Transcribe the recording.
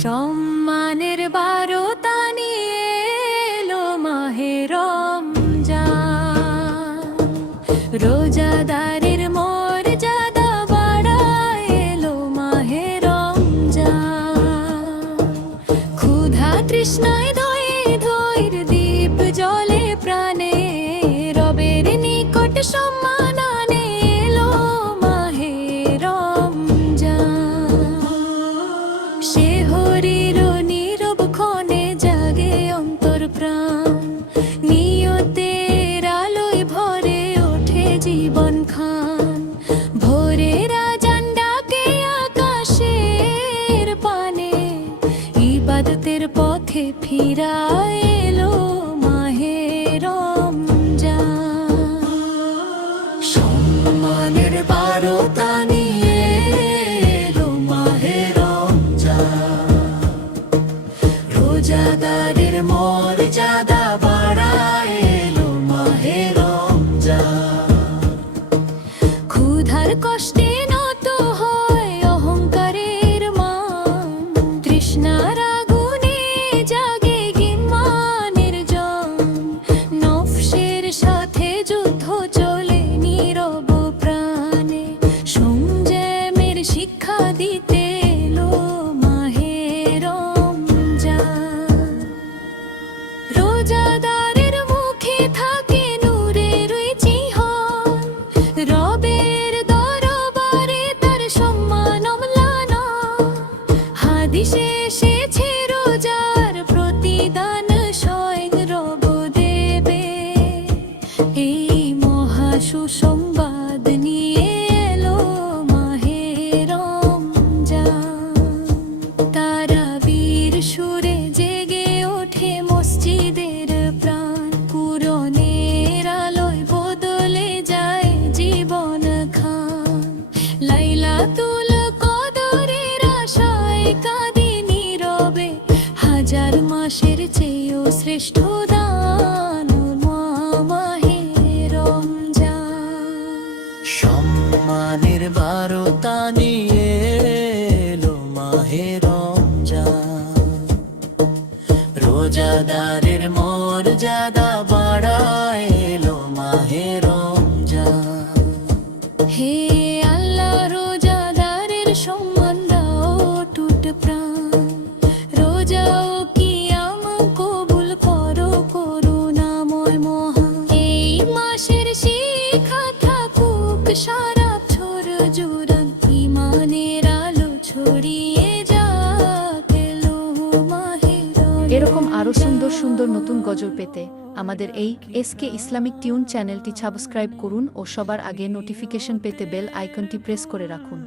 সম্মানের বারতা নিয়ে এলো মাহে রমজান, রোজাদারের মর্যাদা বাড়ায় এলো মাহে রমজান। ক্ষুধা তৃষ্ণায় ধয়ে ধৈর দীপ জ্বলে প্রাণে, রবের নিকট সম্মান আনে এলো মাহে রমজান। শেহরির নীরব ক্ষণে জাগে অন্তর প্রাণ, নিয়তের আলোয় ভরে ওঠে জীবন খান। ভোরের আজান ডাকে আকাশের পানে, ইবাদতের পথে ফিরা এলো মাহে রমজান। সম্মানের বারতা নিয়ে এলো মাহে রমজান, রোজাদারের মর্যাদা বাড়ায় এলো মাহে রমজান। ক্ষুধার কষ্টে নত হয় অহংকারের মান, তৃষ্ণার আগুনে জাগে ঈমানের জন। নফসের সাথে যুদ্ধ চলে নীরব প্রাণে, সংযমের শিক্ষা দিতে এলো মাহে রমজান। রোজাদারের মুখে থাকে নূরের চিহ্ন, রবের দরবারে তার সম্মান অম্লান। হাদিসে এসেছে রোজার প্রতিদান স্বয়ং রব দেবে, এই মহা সুসংবাদ নিয়ে এলো মাহে রমজান। তারাবীর সুরে জেগে ওঠে মসজিদের প্রাণ, কুরআনের আলোয় বদলে যায় জীবন খান। লাইলাতুল কদরের আশায় কাঁদি নীরবে, হাজার মাসের চেয়েও শ্রেষ্ঠ দান মাহে রমজান। সম্মানের বারতা নিয়ে এলো মাহে রমজান, রোজাদারের মর্যাদা বাড়ায় এলো মাহে রমজান। হে আল্লাহ, রোজাদারের সম্মান দাও টুট প্রাণ, রোজা ও কিয়াম কবুল করো করুণাময় মহান। এই মাসের শিক্ষা থাকুক সারা বছর জুড়ান, ঈমানের আলো ছড়িয়ে যাক এলো মাহে রমজান। এরকম আরও সুন্দর সুন্দর নতুন গজল পেতে আমাদের এই এসকে ইসলামিক টিউন চ্যানেলটি সাবস্ক্রাইব করুন ও সবার আগে নোটিফিকেশন পেতে বেল আইকনটি প্রেস করে রাখুন।